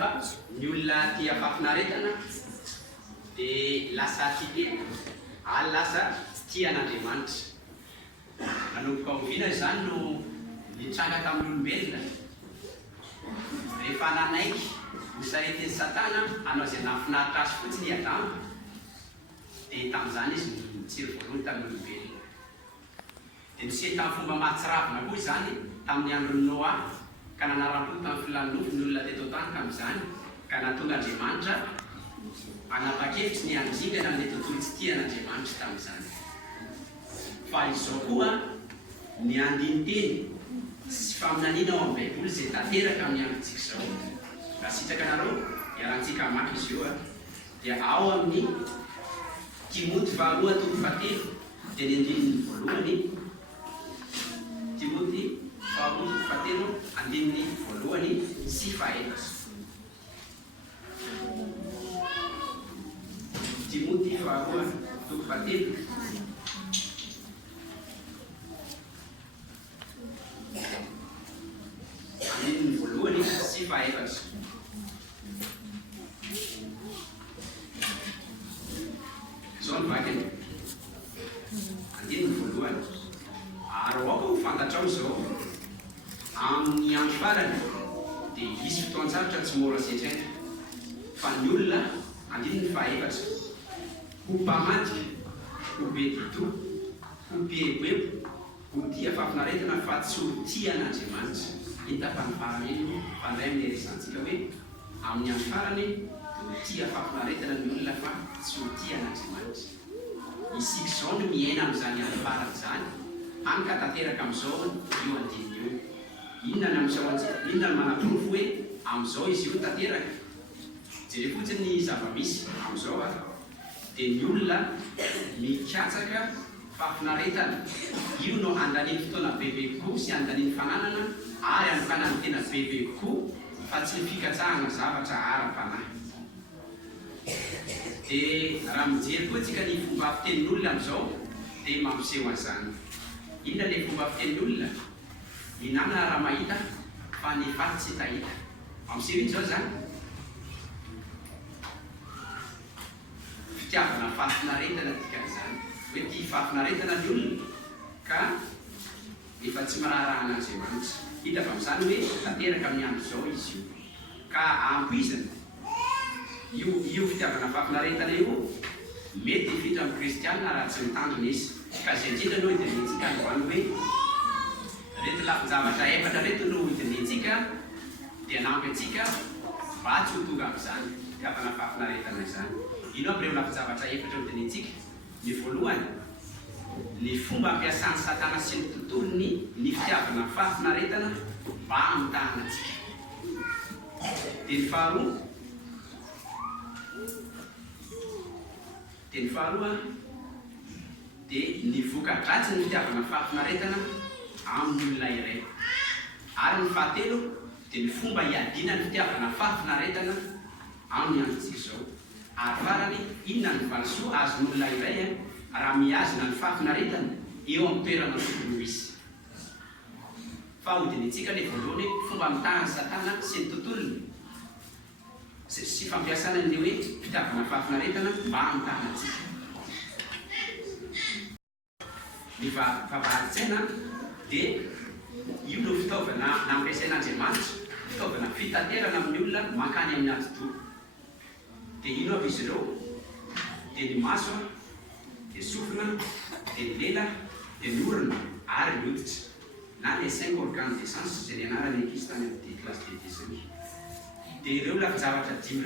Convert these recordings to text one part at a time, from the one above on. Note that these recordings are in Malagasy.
fa ny olona tia fafinaretana dia lasa titena ary lasa tsy tian'Andriamanitra. Nanomboka oviana izany no nitranga tamin'olombelona rehefa nanaiky nisaretin'ny Satana hanao izay nahafinaritra azy fotsiny Adama, dia tamin'izany izy nitsiry voalohany tamin'olombelona. Dia nisy tamin'ny fomba mahatsiravina koa izany tamin'ny andron'ny Noa, ka nanara-po tamin'ny filanofy ny olona teto tany tamin'izany, ka nahatonga Andriamanitra hanapa-kevitra ny handingana amin'ny tontolo tsy tian'Andriamanitra tamin'izany. Fa izao koa ny andiniteny sy faminaniana ao amin'ny Baiboly izay tanteraka amin'ny androntsika izao. Raha sitraka anareo iarantsika mamaky izy io dia ao amin'ny Timoty 2:7 dia ny andininy voalohany, Timoty 2:7 andininy voalohany sy fahaefatra. Timoty 2:7 andininy voalohany sy fahaefatra. Izao ny vakiny andininy voalohany. Ary aoka ho fantatrao izao amin'ny andro farany dia hisy fotoan-tsarotra tsy mora setraina, fa ny olona andininy fahaefatra ho mpamadika, ho be dito, ho mpihegoebo, ho tia fafinaretana fa tsy ho tian'Andriamanitra. Hita fa ny farany eny fandray amin'ny erizantsika hoe amin'ny andro farany ho tia fafinaretana ny olona fa tsy ho tian'Andriamanitra. Isika izao no miaina amin'izany andro farany izany, hany ka tanteraka amin'izao io andininy io. Inona no manaprofo hoe amin'izao izy io tanteraka? Jereo fotsiny ny zava-misy amin'izao dia ny olona mikatsaka fafinaretana. Io no andaniany fotoana bebe kokoa sy andaniany fananana ary anokanany tena bebe kokoa fa tsy ny fikatsahana zavatra ara-panahy. Dia raha mijery koa tsika ny fomba fitenin'olona amin'izao dia mampiseho an'izany. Inona ilay fomba fitenin'olona? Minana raha mahita fa ny faty tsy tahita. Mampiseho iny izao zany fitiavana fafinaretana dikan'izany hoe tia fafinaretana ny olona ka efa tsy miraharahana Andriamanitra. Hita fa amin'izany hoe tanteraka amin'ny andro izao izy io, ka ampoizana io fitiavana fafinaretana io mety hifindra amin'ny kristianina raha tsy mitandrina izy. Ka izay indrindra no hidinitsika androany hoe reto lafin-javatra efatra reto no hidinitsika dia nampy antsika mba tsy ho tonga amin'izany fitiavana fafinaretana izany. Ino amin'ireo lafin-javatra efatra hidinitsika? Ny voalohany, ny fomba ampiasan'ny Satana sy ny tontolony ny fitiavana fafinaretana mba hamitahana antsika. Dia ny faharoa dia ny voka-dratsy ny fitiavana fafinaretana amin'ny olona iray. Ary ny fahatelo dia ny fomba hiadiana ny fitiavana fafinaretana amin'ny androntsika izao. Ary farany, inona ny valisoa azon'olona iray raha miazona ny fafinaretana eo amin'ny toerana tokony ho izy. Fa hodinitsika ilay voalohany fomba hamitahany Satana sy ny tontolony sy fampiasana ny hoe fitiavana fafinaretana mba hamitahana antsika. Ny vavahaditsaina dia io no fitaovana nampiasain'Andriamanitra, fitaovana fitaterana amin'ny olona mankany amin'ny ati-doha. Dia ino avy izy ireo? Dia ny maso, dia sofina, dia ny lela, dia ny orona ary ny hoditra, na les 5 organes de sens izay ny anarany ankizy tany amin'ny classe de théorie. Dia ireo lafin-javatra dimy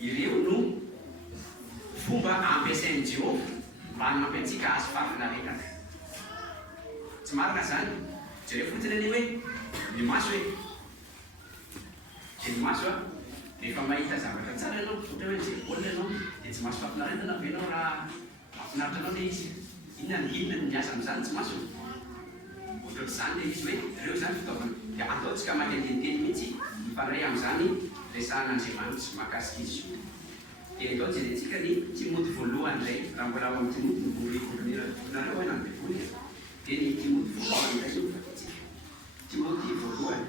ireo no fomba ampiasain'i Jehovah mba hanampy antsika azo fafinaretana. Tsy marina izany, jereo fotsiny anie hoe ny maso hoe dia ny maso rehefa mahita zavatra tsara ianao, ohatra hoe mijery baolina ianao dia tsy maso fafinaretana avy ianao raha mahafinaritra anao ilay izy. Inona ny asa amin'izany tsy maso? Ohatr'izany ilay izy hoe ireo izany fitaovana. Dia ataontsika maky andiniteny mihitsy mifandray amin'izany resahan'Andriamanitra mahakasika izy io. Dia atao jerentsika ny Timoty voalohany indray, raha mbola ao amin'ny Timoty voalohany eny amin'ny Baiboly dia ny Timoty voalohany indray io fatantsika. Timoty voalohany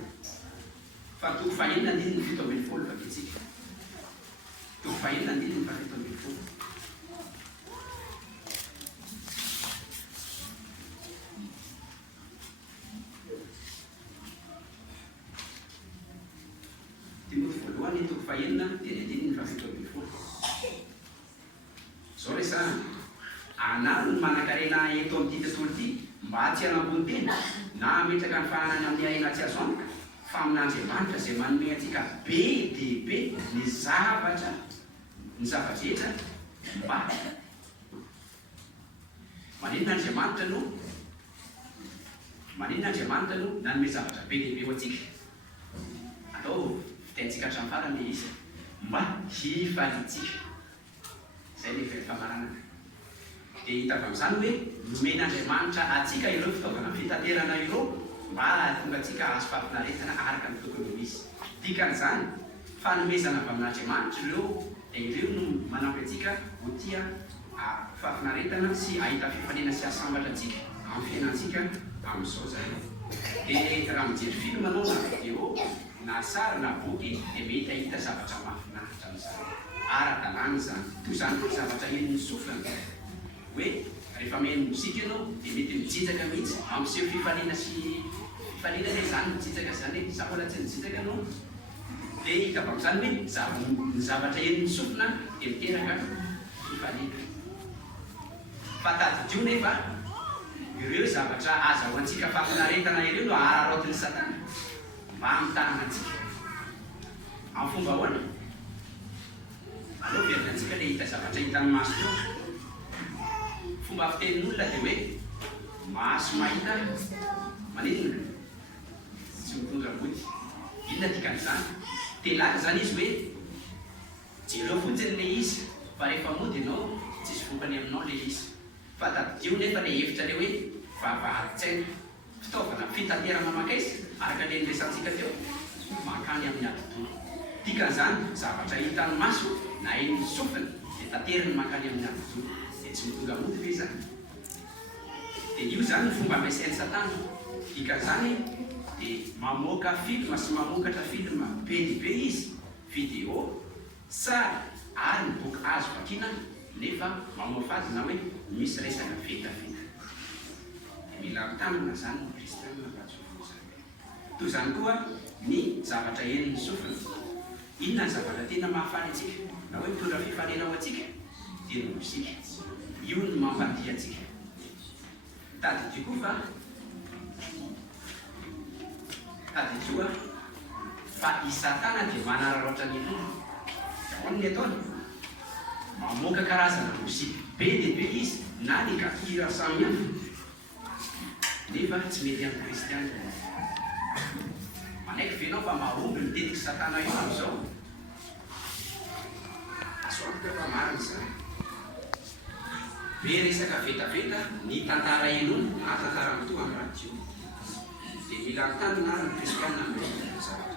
fa toko fahenina andininy fito ambin'ny folo vaketsika toko fahenina andininy fa fito ambin'ny folo Timoty voalohany toko fahenina dia ny andininy fa fito ambin'ny folo zao resahana anary ny manan-karena eto amin'ity tontolo ity mba tsy hanambony tena na ametraka ny fahanany amin'ny aina tsy azo antoka fa amin'Andriamanitra izay manome antsika be dia be ny zava-drehetra mba maninona Andriamanitra no nanome zavatra be dia be ho antsika atao fitaintsika hatramin'ny farany izy mba hifalitsika izay ny famarana dia hita avy amin'izany hoe nomen'Andriamanitra atsika ireo fitaovana fitaterana ireo mba tonga atsika azo fampinaretana araka ny tokony ho izy dikan'izany fanomezana avy amin'Andriamanitra ireo dia ireo no manampy atsika ho tia fampinaretana sy ahita fifanena sy asambatra atsika amin'ny fiainantsika amin'izao zay dia raha mijery film anao na vidéo na sary na boky dia mety ahita zavatra mahafinaritra amin'izany ara-dalàna zany toy izany koa zavatra eniny sofina hoe rehefa miheno mozika ianao dia mety mijijaka mihitsy mampiseho fifanena sy fifanena ilay zany mijijaka zany hoe za mbola tsy mijijaka anao dia hita avy amin'izany hoe ny zavatra eniny sofina dia miteraka fifanena fa tadidio nefa ireo zavatra azahoantsika fampinaretana ireo no ararotin'ny Satana mba hamitana antsika amin'ny fomba ahoana aleo verina antsika ilay hita zavatra hitany maso io fomba fitenin'olona dia hoe maso mahita maninona tsy mitondra mody inona dikan'izany telaka zany izy hoe jereo fotsiny ilay izy fa rehefa mody ianao tsisy vokany aminao ilay izy fa tadidio nefa ilay hevitra ilay hoe vavaharin-tsaina fitaovana fitaterana makaiza araka ilay nyresantsika teo mankany amin'ny adi-doha dikan'izany zavatra hitany maso na eniny sofina dia tateriny mankany amin'ny adi-doha dia tsy mitonga mody ve zany dia io zany ny fomba ampiasain'ny Satana dikan'izany dia mamoaka filma sy mamokatra filma be dia be izy vidéo sary ary ny boky azo vakina nefa mamoafady na hoe misy resaka vetaveta dia mila mitanana zany ny kristianina mba tsy ho zany toy izany koa ny zavatra eniny sofina inona ny zavatra tena mahafaly atsika na hoe mitondra fifanena ho atsika dia ny mozika io ny mampandia atsika tadidio koa fa i Satana dia manararaotra ny olona ahoana ny ataony mamoaka karazana mozika be dia be izy na ny kakira samihafa nefa tsy mety amin'ny kristianina manaiky venao fa mahomby mitetika Satana io amin'izao asoantoka fa marina zany be resaka vetaveta ny tantara enony na tantara mitoa amin'ny radio dia mila mitandina ary ny kristianina amin'ny zavatra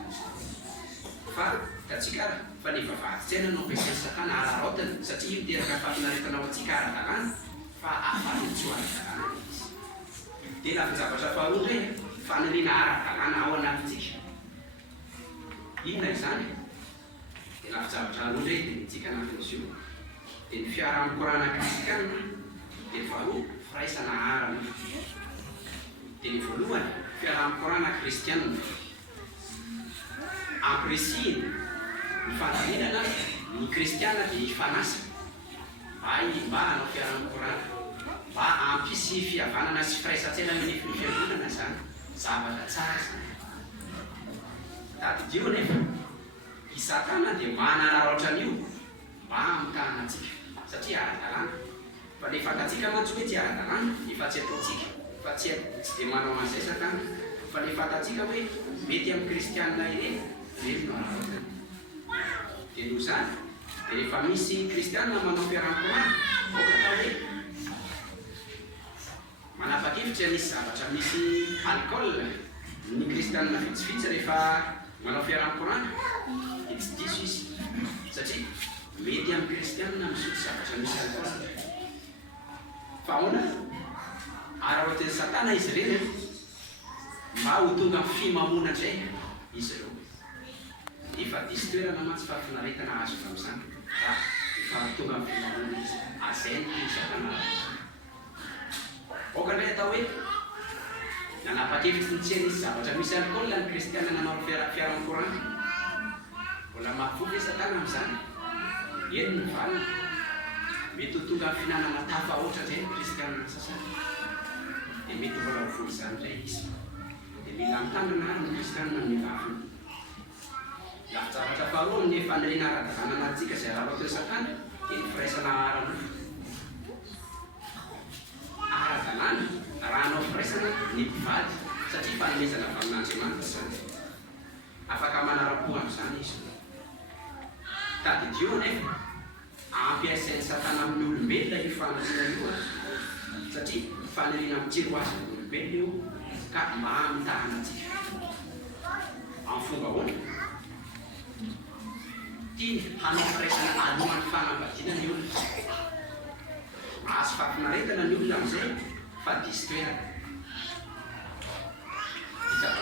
fa tatsika fa ny vavaharin-tsaina no ampiasain'ny Satana ararotina satria miteraka fampinaretana ao antsika ara-dalàna fa afaly tsy ho ara-dalàna izy dia lafi zavatra faharoa ndray faniriana ara-dalàna ao anatintsika inona izany dia lafi zavatra roa ndray dia nitsika anatin'izy io dia ny fiarahamikorana kristianina dia ny faharoa firaisana arana dia ny voalohany fiarahamikorana kristianina ampirisihina ny fandaminana ny kristianina dia hifanasa mba hanao fiarahamikorana mba ampisy fihavanana sy firaisan-tsaina amin'ny fiangonana zany zavatra tsara zany tadidio nefa i Satana dia manararoatra an'io mba hamitana antsika satria ara-dalàna fa le fantatsika mantsy hoe tsy ara-dalàna efa tsy ataontsika fa tsy dia manao an'izay Satana fa le fantatsika hoe mety amin'ny kristianina ireny mety no araroatany dia noho zany dia rehefa misy kristianina manao fiarahamikorana oka atao hoe manapa-kevitra nisy zavatra misy alcool ny kristianina vitsivitsy rehefa manao fiarahamikorana dia tsy diso izy satria mety amin'ny kristianina misotro zavatra misy alcool fa ahoana araroatin'ny Satana izy ireny mba ho tonga amin'ny fimamona indray izy ireo diso toerana mantsy fahafinaretana azo avy amin'izany fa tonga amin'ny filaminana izy azainy isakana oka indray atao hoe nanapa-kevitra ny tsena izy zavatra misy alcool ny kristiana nanao fiarahamonkorana mbola mahafoka hoe satana amin'izany eny ny valina mety ho tonga amin'ny finanana tafa ohatra zay ny kristiana sasany dia mety mbola ho voly izany indray izy dia mila mitandrina ny kristiana mila afina lafitsaratra faharoa amin'ny faniriana ara-dalàna antsika izay arabateo satana dia ny firaisana ara-nofo ara-dalàna raha anao firaisana ny mpivady satria fanomezana avy amin'Andriamanitra izany afaka manara-po amin'izany izy tadidio nefa ampiasain'ny satana amin'ny olombelona io faniriana io satria faniriana mitsiro azy ny olombelona io ka mba hamitahana antsika amin'ny fomba hoana tiany hanao firaisana alohan'ny fanambadiana ny olona azo fahafinaretana ny olona amin'izay fa diso toerana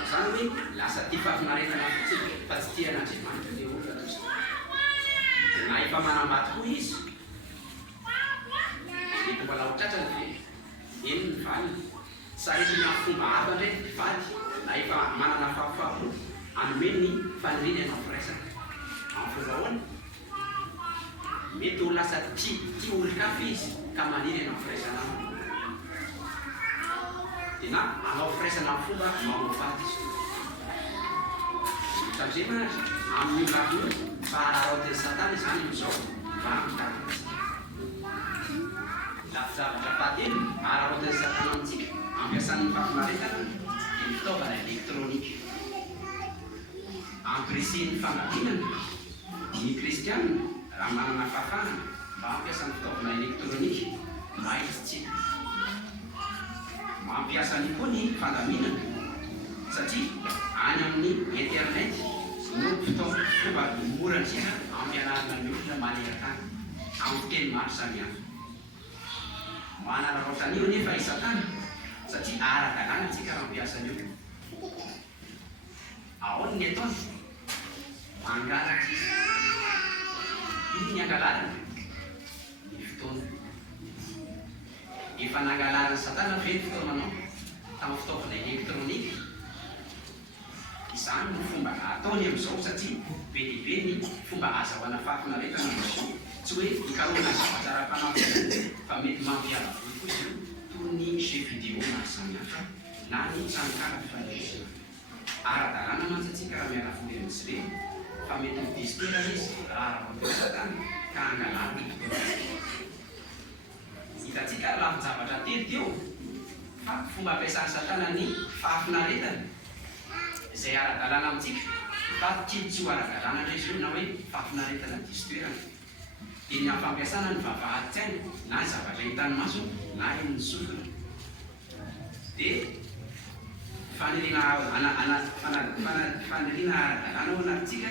izany hoe lasa tia fahafinaretana fotsiny fa tsy tian'Andriamanitra ny olona toy dia na efa manambady koa izy mety mbola ho tratrany ve eny ny valiny saretina fomba hafa indray ny mpivady na efa manana fahafapo hanome ny faniriana ianao firaisana amin'ny fomba hoana mety ho lasa tia olo-kafa izy ka maniry ianao firaisana aminy dia na anao firaisana amin'ny fomba mamofady izy satria manatra amin'ny olona fa araroten'ny satana izany amin'izao mba mitandrina lafizavatra fahatelo araroten'ny satana amintsika ampiasan'ny fahafinaretana ny fitaovana elektrônika ampirisian'ny fanadinana ny kristiana raha manana fahafahana mba ampiasan'ny fitaovana elektrônika mba izitsika mampiasany koa ny fandaminana satria any amin'ny internet no fomba morantsika ampianarana ny olona maneran-tany amin'ny fiteny maro samihafa manararaotan'io nefa isatana satria ara-dalàna antsika raha mampiasany io ahoany ny ataony mangalatra izy iny ny angalarana ny fotoana efa nangalarany satana ve ny fotoananao tamin'ny fitaovana elektrônika izany no fomba ataony amin'izao satria be dia be ny fomba azahoana fahafinaretana amin'izao tsy hoe ikaroana zava-tsara-panampy fa mety mampiala voly koa izy io toy ny jeu vidéo maro samihafa na ny tranokala fifanerezana ara-dalàna mantsy atsika raha miala voly amin'izy ireny fa mety ho diso toerana izy raha raha satana ka angalarana hitantsika lafy zavatra telo teo fa fomba ampiasan'ny satana ny fahafinaretana izay ara-dalàna amintsika fa tsy ho ara-dalàna indray izy io na hoe fahafinaretana diso toerana dia ny fampiasana ny vavahady-tsaina na ny zavatra hitany maso na ny sofina dia faniriana ara-dalàna ao anatintsika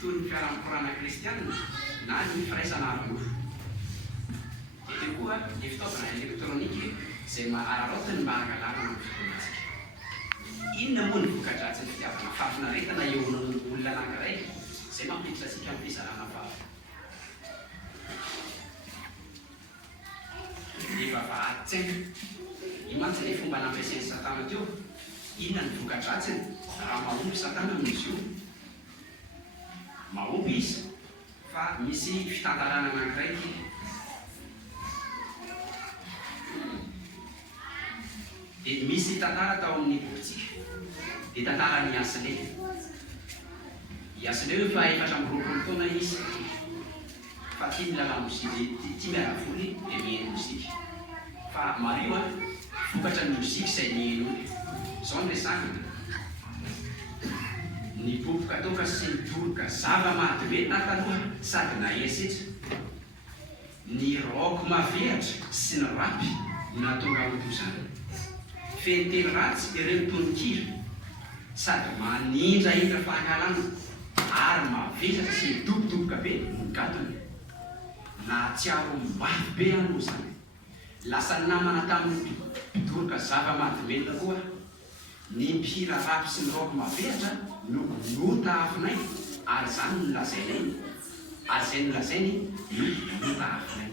toy ny fiarahamonkorana kristiana na ny firaisana ara-nofo dia teo koa ny fitaovana elektrônika izay araroatiny mba hangalarana amin'ny fotoanantsika inona moa ny voka-dratsy ny fitiavana fahafinaretana eo olona anankiray izay mampiditra antsika amin'ny fizarana vava ny vavahady-tsaina io mantsy ny fomba nampiasain'ny satana teo inona ny voka-dratsiny raha mahomby satana amin'izy io mahomby izy fa misy fitantarana anankiray dia misy tantara tao amin'ny bokintsika dia tantara ny Asle efa efatra amby roapolo taona izy fa tia milalao mozika tia miala voly dia mihaino mozika fa mario vokatra ny mozika izay mihaino izao ny resaka ny boboka toka sy ny toroka zava-mahadomety na taloha sady na esetra ny rock maveratra sy ny rapy natonga amitozany fentely ratsy ireo tononkira sady manindrahindra fahankalana ary mavesatra sy midobodoboka be nygatony na tsiaro mafy be aloha zany lasa namana tamin'ny mpidoroka zava-mahadomelona koa ny mpihira rapy sy ny rock maveratra no nota afinay Ary zany no lazaina iny. Ary zay no lazainy ny mitafina.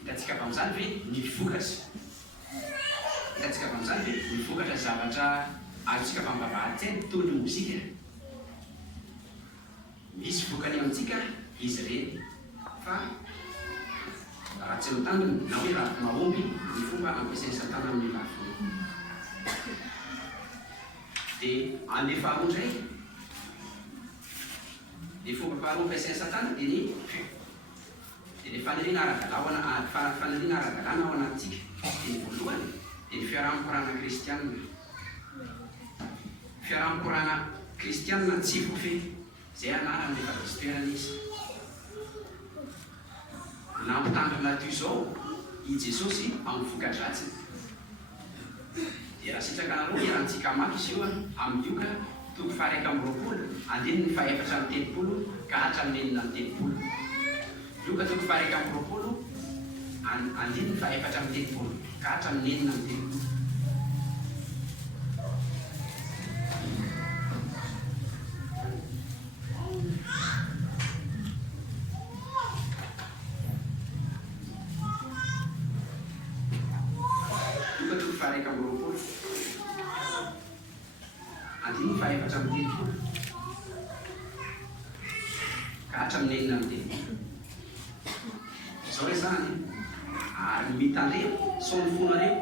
Hitantsika fa amin'izany hoe nivokatra. Hitantsika fa amin'izany hoe nivokatra zavatra azontsika fa mivavahady toy ny mozika. Misy vokany amintsika izy ireny. Fa raha tsy mitandrina na hoe raha mahomby ny fomba ampiasain'ny Satana amin'ny lafiny. Dia andeha faharoa indray. Ny fomba faharoa ampiasain'ny Satana dia ny faniriana ara-dalàna ao anatintsika. Dia ny voalohany dia ny fiarahamonkorana kristianina. Fiarahamonkorana kristianina tsy voafehy. Zay anarany rehefa misy toerana izy. Nampitandrina toy izao i Jesosy amin'ny voka-dratsiny. Dia raha sitrakanareo iarahantsika mafy izy io amin'ny Lioka 4:20, andininy 4:30 ka hatramin'ny 9:30. Lioka 4:20, andininy 4:30 ka hatramin'ny 9:30. Andininy 4:30 ka hatramin'ny 9:30. Izao re zany ary mitandreo saony fonareo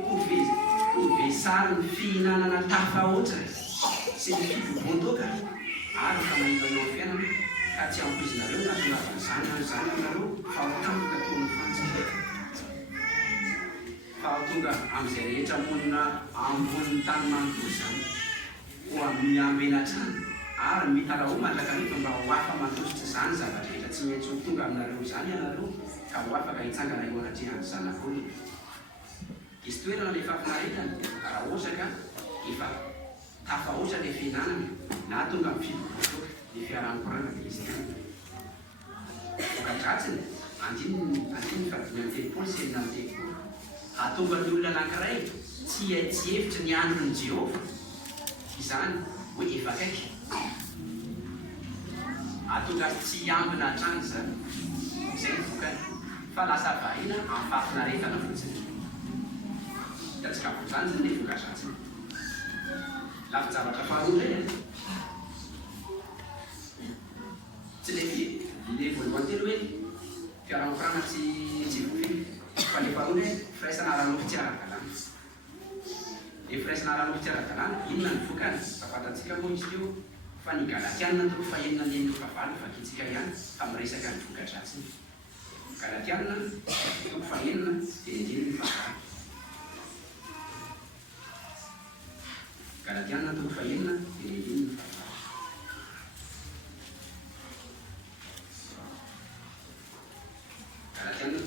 kovesary ny fihinanana tafahoatra sy ny fibobon-doka ary fa mahitao fiainana ka tsy ampoizinareo na tonavany zany aminareo fa ho tampoka toy ny fantsika. Fa ho tonga amin'izay rehetra monina ambonin'ny tany manontolo zany ho miambena trano ary mitalao mandrakariva mba ho afa mandositra zany zavatra rehetra tsy maintsy ho tonga aminareo zany ianareo ka ho afaka hitsangana eo anatrehany zanak'olona. Izy toerana rehefa finaretana raha ohatra ka efa tafahoatra ilay fihinanana na tonga amin'ny fibobon-doka ny fiarahamonkorana kristianina. Voka-dratsiny andininy 5:30 sy 9:30. Hahatonga ny olona anankiray tsy hevitra ny andron'i Jehova. Izany hoe efa akaiky. Hahatonga tsy hiambina hatrany zany. Izay ny vokany. Fa lasa variana amin'ny fafinaretana fotsiny. Hitantsika amin'izany zany ilay voka-dratsiny. Lafy zavatra faharoa indray. Tsy ilay voalohany telo hoe fiarahamonkorana tsy voafehy. Fa ilay faharoa indray firaisana ara-nofo tsy ara-dalàna. Ilay firaisana ara-nofo tsy ara-dalàna inona ny vokany? Fantatsika moa izy io fa ny Galatianina 4:9-9 vakitsika ihany fa miresaka ny voka-dratsiny. Galatianina 4:9-9. Galatianina 4:9-9. Galatianina 4:9-9.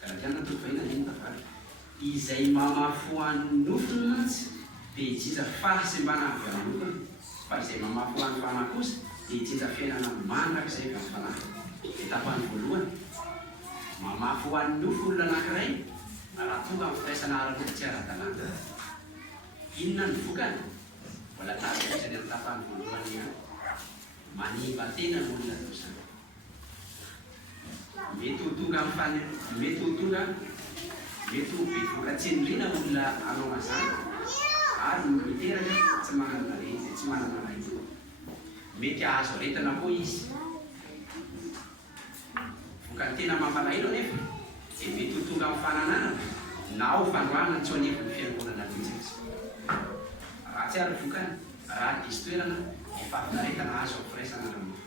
Galatianina 4:9-9. Izay mamafy an'ny nofony mantsy dia hijinja fahasimbana avy amin'ny nofony, fa izay mamafy an'ny fanahy kosa dia hijinja fiainana mandrakizay avy amin'ny fanahy. Etapany voalohany, mamafy an'ny nofy olona anankiray raha tonga amin'ny firaisana ara-nofo tsy ara-dalàna. Inona ny vokany? Mbola tazana izy any amin'ny tapany voalohany ihany. Manimba tena ny olona tosana. Mety ho tonga mety ho bevoka tsy endrina olona anao an'izany ary miteraka tsy manana raha io. Mety ahazo aretana koa izy. Vokany tena mampalahelo anefa dia mety ho tonga amin'ny fananana na ho fandroana tsy ho anevo ny fiangonana mihitsy izy. Raha tsy ary vokany, raha diso toerana efa finaretana azo amin'ny firaisana ara-nofo.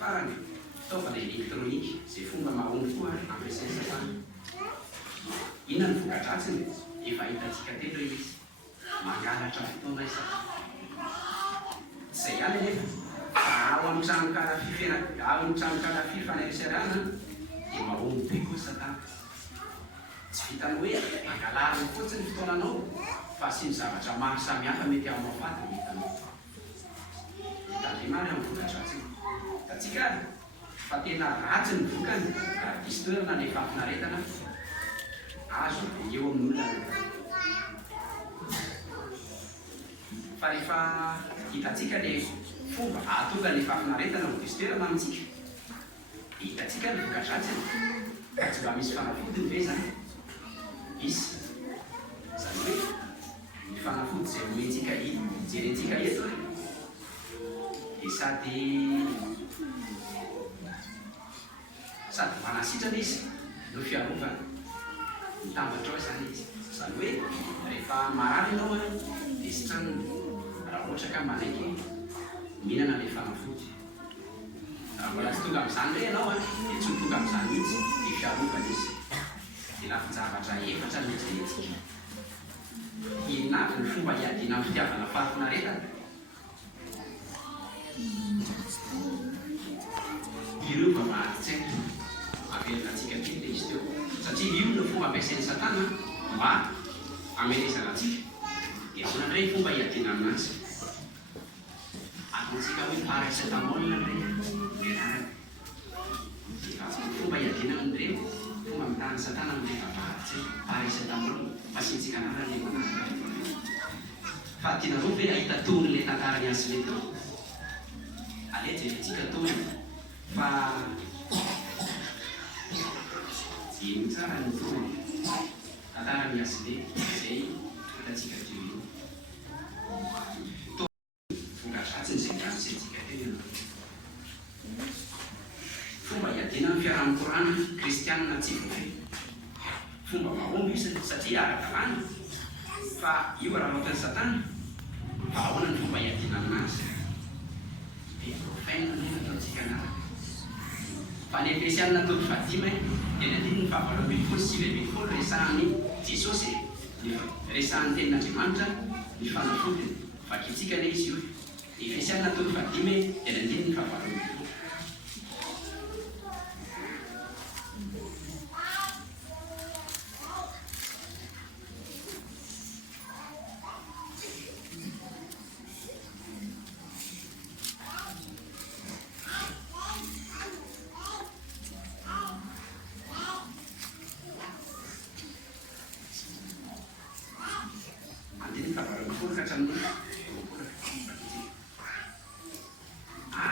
Farany fitaovana elektrônika izay fomba mahomby koa ampiasain'ny Satana. Inona ny voka-dratsiny? Efa hitantsika telo izy. Mangalatra fotoana izy. Izay ihany anefa ao amin'ny trano-kala fifaneriserana dia mahomby be koa Satana. Tsy vitany hoe angalariny fotsiny fotoananao fa asiny zavatra maro samihafa mety aminao faty ny hitanao. Hitandre mary amin'ny voka-dratsiny. Hitantsika fa tena ratsy ny vokany raha diso toerana ny fafinaretana azo eo amin'olona fa rehefa hitatsika le fomba atonga le fafinaretana ho distoerana amintsika hitatsika le vokadratsiny ka tsy mba misy fanafodiny ve zany isy zany hoe ny fanafody zay omentsika jerentsika eto dia sady manasitrana izy no fiarovana mitambatra ao zany izy zany hoe rehefa marary ianao dia sitrany raha ohatra ka manaiky mihinana le fanafody raha mbola tsy tonga amin'izany re ianao dia tsy ho tonga amin'izany mihitsy dia fiarovana izy dia lafin-javatra efatra no jerentsika inona avy ny fomba hiadiana amin'ny fitiavana fafinaretana ireo mba maharitsaina avelona antsika kely le izy teo satria io no fomba ampiasain'ny satana mba amelezana antsika dia ahoana indray fomba hiadiana aminazy ataontsika hoe paracetamol indray mianarana fomba hiadiana amin'ireo fomba mitahany satana amin'ilay vavaharitsaina paracetamol masiantsika anarana le manaraka fa tianareo ve ahita tohn'ilay tantarany azy mety alea jerentsika tohony fa ino tsara ny tohony tantarany azy le zay hitatsika teo io vokadratsiny zay miantsetsika teo fomba hiadiana amin'ny fiaraha-mikorana kristianina tsy voafy fomba mahomby io satria ara-dalàna fa io raha loatan'ny satana fa ahoana ny fomba hiadiana aminazy dia profène ny nataontsika anaraka fa ny efesianina toko fadimy dia ny andiny ny fahavalo ambin'ny folo sy sivy ambin'ny folo resahan'ny jesosy resahan'ny tenin'andriamanitra ny fanafodiny vakitsika le izy io efesianina toko fadimy dia ny andiny ny fahavalo ambin'ny folo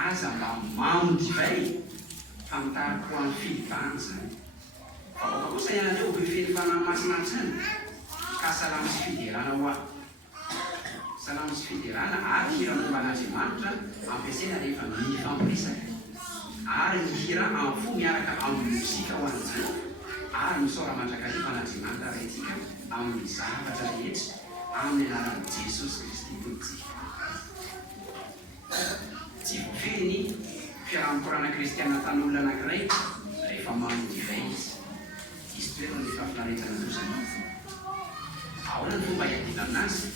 aza mba mamodivay famitahako amin'ny filibany zany fa oka kosa ianareo vefeny fanamasina zany ka salamo sy fiderana ho ahy salamo sy fiderana ary hiranomban'andriamanitra ampiasaina rehefa mifampiresaka ary mihira amin'ny fo miaraka amin'ny mozika ho an'izany ary misaora mandrakariva an'andriamanitra raitsika amin'ny zavatra rehetra amin'ny anaran'i Jesosy Kristy tontsika tsy voafehy ny fiaraha-mikorana kristianina tan'olona anankiray rehefa mamodivay izy toerana le fafinaretana nosany ahoana ny fomba hiadiana aminazy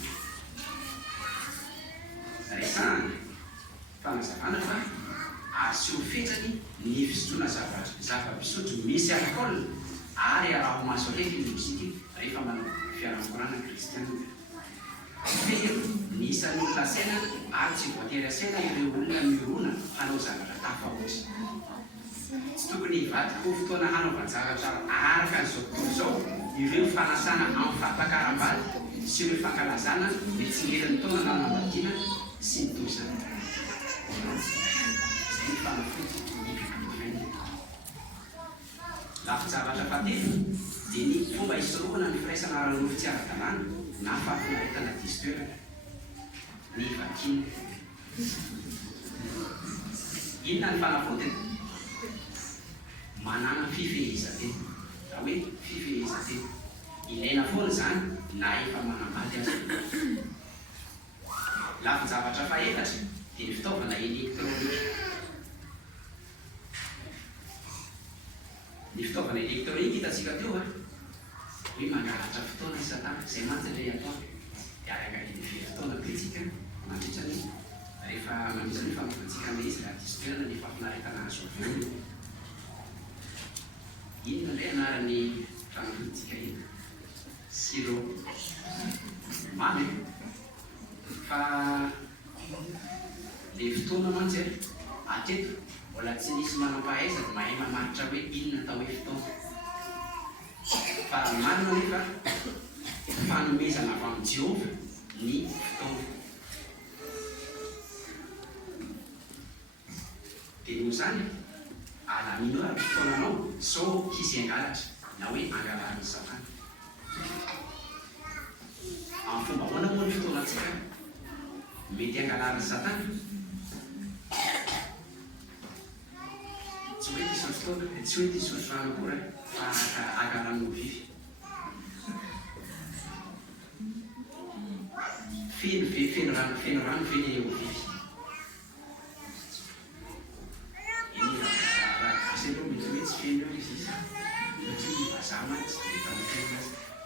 resahana fanazavana fa asio fetrany ny fisotroana zava-pisotro misy alcool ary araho maso aleky ny mozika rehefa manao fiaraha-mikorana kristianina ny isan'ny olona saina ary tsy voatery asaina ireo olona mirona hanao zavatra hafa ohatsy tsy tokony hivadyka ho fotoana hanaovan-zavatra araka n'izao tontolo izao ireo fanasana amin'ny fampakaram-bady sy ireo fankalazana ny tsingeran'ny taona na nambadiana sy ny toizana zay ny fanafody ivivaina lafin-zavatra fatelo dia ny fomba hisorohana ny firaisana ara-nolo tsy ara-dalàna na fafinaretana diso toerana ny vakina inona ny fanafodiny manana fifehezantena raha hoe fifehezantena ilaina foana zany na efa manambady azy lafin-zavatra faefatra dia ny fitaovana elektrônika ny fitaovana elektrônika hitatsika teo hoe mangalatra fotoana ny satana zay mantsy ilay atao dia araka ilay fotoana betsika mandritrany rehefa mandritrany fanaovantsika me izy raha diso toerana ny fafinaretana azo voany inona indray anarany fanafontsika iny siro mamy fa le fotoana mantsy ateto mbola tsy nisy manam-pahaizana mahay mamaritra hoe inona atao hoe fotoana fa marina nefa fanomezana avy amin'ny Jehova ny fotoana. Dia noho izany alamino ary fotoananao sao hisy angalatra na hoe angalan'ny Satana. Amin'ny fomba ahoana moa ny fotoanantsika mety angalan'ny Satana? Tsy hoe ty sotro fotoana, tsy hoe ty sotro rano akory fa angalan'ny vivi. Feno rano feno eo vivi.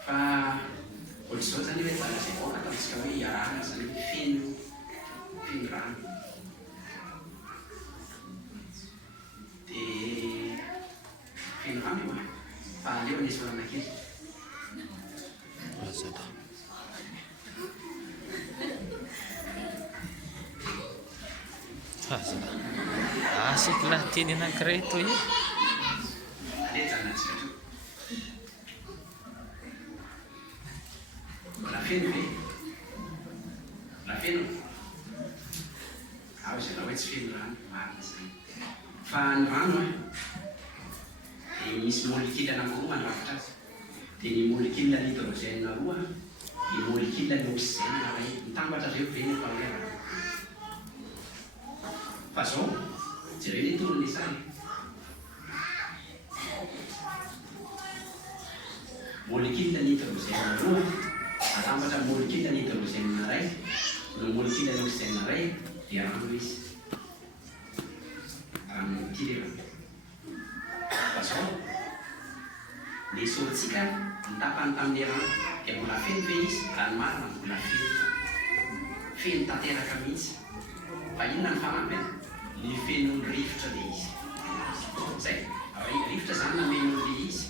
Fa ohatr'izao zany hoe balazay vaoaka ataontsika hoe iarahana zany hoe feno rano. Dia feno rano io fa aleo anisy orana kely. Asik lah tiny anankiray toy e. Feno ve? Raha feno? Ao izay raha hoe tsy feno rano, marina izany. Fa ny rano dia misy molécule anankiroa mandrafitra azy. Dia ny molécule hydrogène roa, ny molécule oxygène ray. Mitambatra ireo ve nefa hoe rano. Fa zao, jereo ny torony isany. Molécule hydrogène roa atambatra molécule hydrogène ray, no molécule oxygène ray dia rano izy. Rano tirera. Fa zao, ny sorontsika mitapany tamin'ny rano dia mbola feno ve izy? Rano marina mbola feno tanteraka mihitsy. Fa inona ny fanampiny? Ny fenon'ny rivotra dia izy. Zay, rivotra zany namen'olona izy.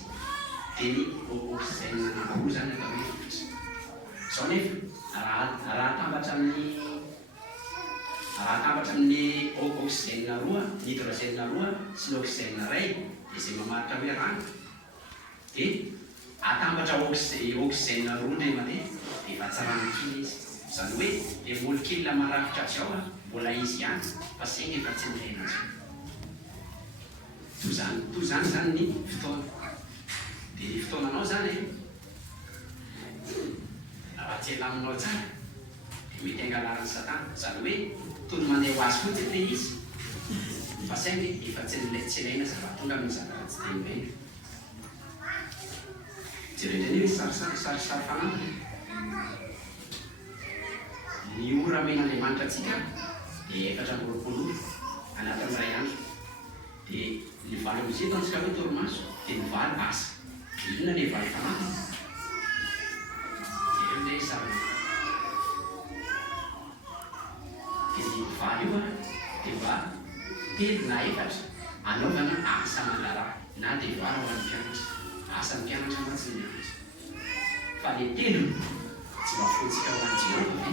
Dia ny oxygène roa zany atao hoe rivotra. Zao nefa raha atambatra amin'ny oxygène roa, hydrogène roa sy ny oxygène ray izay mamaritra hoe rano. Dia atambatra oxygène roa indray mandeha dia efa tsy rano kely izy. Izany hoe ilay molécule marafitra azy ao mbola izy ihany fa saingy efa tsy ilaina azy. Toy izany ny fotoana. Dia ny fotoananao zany raha tsy elaminao tsara dia mety angalaran'ny Satana. Izany hoe toy ny mandeha ho azy fotsy ilay izy fa saingy efa tsy ilaina zava-tonga amin'ny zavatra tsy dia ilaina. Jereo indray hoe sarisary fanampiny. Ny ora amen'Andriamanitra antsika dia 420 anatin'iray andro. Dia ny valo amin'izay ataontsika hoe torimaso dia ny valo asa. Inona ny valo fanampiny? Jereo indray sary. Dia ny valo io dia mba telo na efatra anaovana asa aman-draharaha na devoara ho an'ny mpianatra. Asan'ny mpianatra mantsy ny mianatra. Fa ny telo tsy mahafontsika ho an'ny Jehova ve?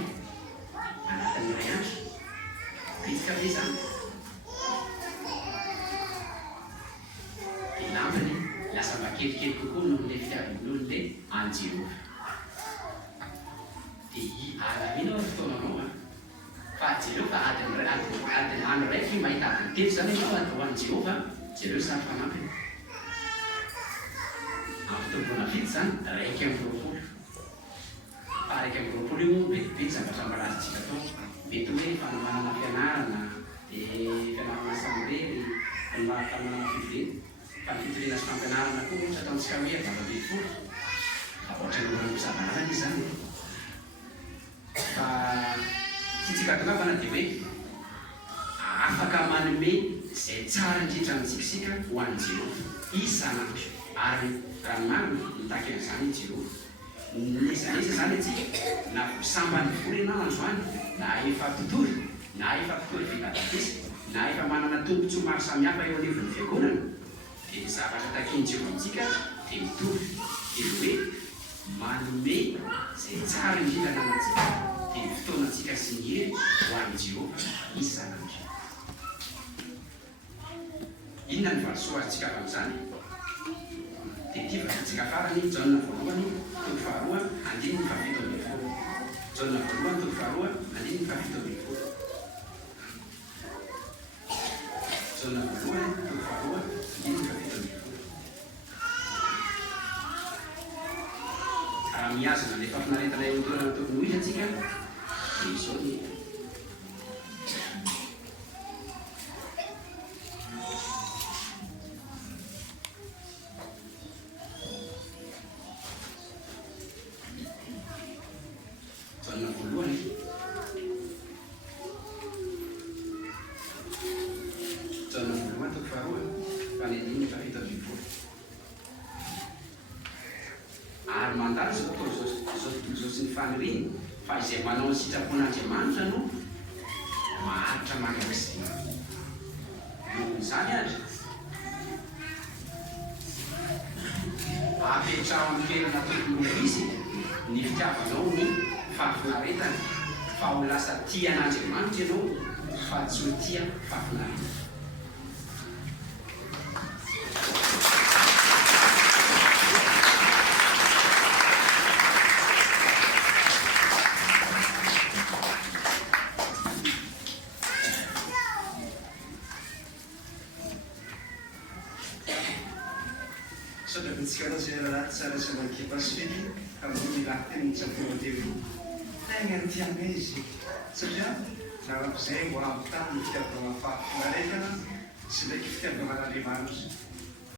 Anatin'iray andro. Bitika ve zany? Dia lambany lasa mba kelikely kokoa noho n'ilay fitiavan'olona ilay an'i Jehova. Dia alamina ao fotoananao fa jereo fa adiny andro raiky mahita adiny telo zany ianao ho an'i Jehova, jereo samy fanampiny. Amin'ny fotoam-boana vitsy zany raiky amby roapolo. Fa raiky amby roapolo io betibety zavatra malazintsika atao. Mety hoe fanomanana fianarana, dia fianarana sambrely, fanomanana fiveny. Fa ny fitoriana sy fampianarana koa ohatra ataontsika hoe vava-ambinifolo. Fa ohatrany ora mizavana izy zany. Fa tsitsika tonkafana dia hoe afaka manome izay tsara indrindra mitsikisika ho an'i Jehova isanandro. Ary raha marina mitaka an'izany Jehova. N'iza zany atsika na sambany vory ianao androany, na efa mpitory vita batisa, na efa manana tombontsoa maro samihafa eo anivon'ny fiangonana, dia ny zavatra takian'i Jehova amintsika dia mitovy. Dia hoe manome izay tsara indrindra nanantsika dia ny fotoanantsika sy ny hery ho an'i Jehova isanandro. Inona ny valosoa antsika amin'izany? Dia ity vatsika farany jaune voalohany toko faharoa andininy fafito ambin'ny folo. Jaune voalohany toko faharoa andininy fafito ambin'ny folo. Jaune voalohany toko faharoa andininy fafito ambin'ny folo. Raha miazana ilay fafinaretana eo toerana tokony ho izy antsika dia izao ny jaune voalohany jaune voalohany toko faharoa fa ny andininy fafito ambin'ny folo. Ary mandalo izao sy ny faniriny fa izay manao ny sitrapon'Andriamanitra no maharitra mandrakizay. Noho izany ary apetraho amin'ny toerana tokony ho izy ny fitiavanao ny fafinaretana fa ho lasa tia an'Andriamanitra ianao fa tsy ho tia fafinaretana. Sotravintsika anao izay raha tsara sy mankepasoely amin'ny lahteny mitsaboana teo tegna ny tianay izy satria narak'izay mbo ampy tamin'ny fitiavana fafinaretana sy ndraiky fitiavana an'Andriamanitra.